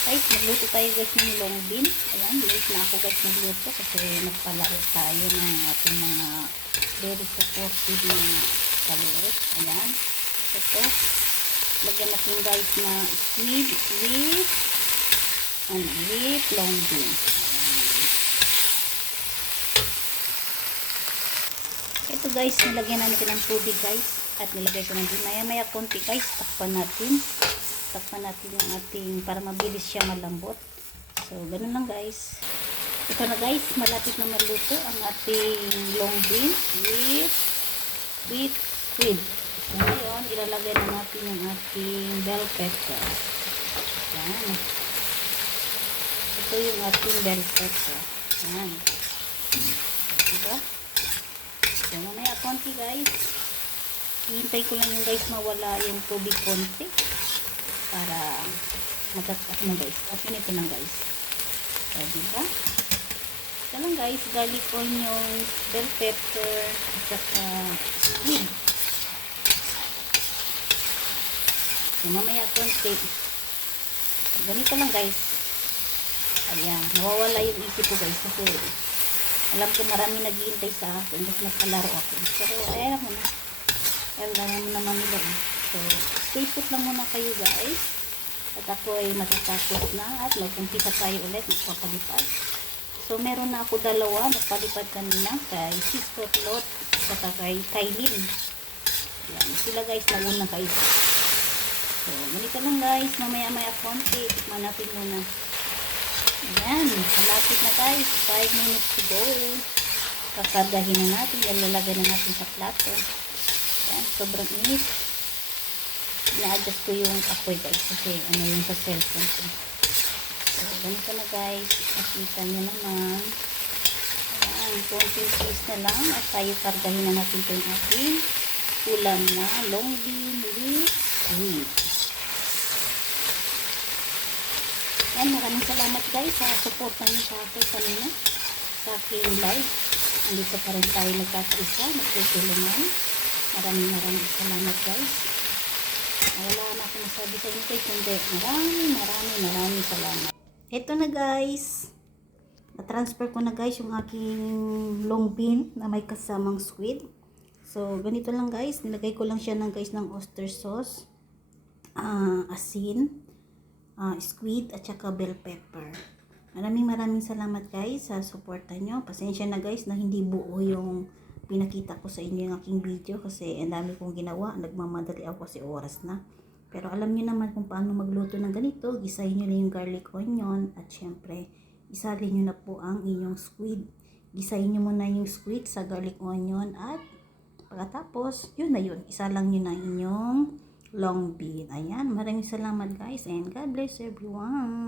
Guys, magluto tayo guys ng long bean. Ayan, late na ako guys magluto kasi nagpalaro tayo ng ating mga very supportive na followers. Ayan, ito. Lagyan natin guys na squid with long bean. Ito guys, nilagyan natin ng tubig guys. At nilagay ko ng maya konti guys. Takpan natin yung ating para mabilis siya malambot. So ganun lang guys. Ito na guys, malapit na maluto ang ating long bean with squid. So ngayon ilalagay na natin yung ating bell pepper. Yan. Ito yung ating bell pepper. Yan. Diba? So mamaya konti guys. Hintay ko lang yung guys mawala yung tubig konti para magkakak na guys. At yun ito lang guys. So, diba? Ito lang guys. Garlic onion, bell pepper, at saka squid. So, mamaya konti. So, ganito lang guys. Ayan. Nawawala yung isip ko guys. Kasi alam ko marami naghihintay sa akin. Kasi nagkalaro ako. Pero ayan mo na. Alam mo naman nila eh. So, stay put lang muna kayo guys. At ako ay matatapos na at mag-umpisa tayo ulit. Magpapalipad. So, meron na ako dalawa. Nagpalipad kanina kay Sis Potlot at kay Kailin. Yan. Sila guys na muna kayo. So, ganito lang guys. Mamaya-maya konti. Tikman natin muna. Ayan. Malapit na guys. 5 minutes to go. Kakargahin na natin. Yan, lalagay na natin sa plato. Ayan. Sobrang init. Na-adjust ko yung apoy guys kasi ano yung sa cellphone ko. So, ganito na guys. Nakita nyo naman. Ayan, konting cheese na lang at tayo kargahin na natin ito yung ating ulam na long bean with squid. Ayan, maraming salamat guys sa supportan nyo sa akin kanina sa aking live. Andito pa rin tayo nagkakaisa, nagtutulungan. Maraming salamat guys. Wala na ako masabi sa inyo guys, kundi maraming salamat. Ito na guys, na-transfer ko na guys yung aking long bean na may kasamang squid. So ganito lang guys, nilagay ko lang siya ng guys ng oyster sauce, asin, squid at saka bell pepper. Maraming salamat guys sa suporta nyo. Pasensya na guys na hindi buo yung pinakita ko sa inyo yung aking video kasi ang dami kong ginawa, nagmamadali ako kasi oras na. Pero alam niyo naman kung paano magluto ng ganito. Gisahin niyo lang yung garlic onion at syempre isalin niyo na po ang inyong squid. Gisahin niyo muna yung squid sa garlic onion at pagkatapos yun na yun, isalang niyo na inyong long bean. Ayan, maraming salamat guys and God bless everyone.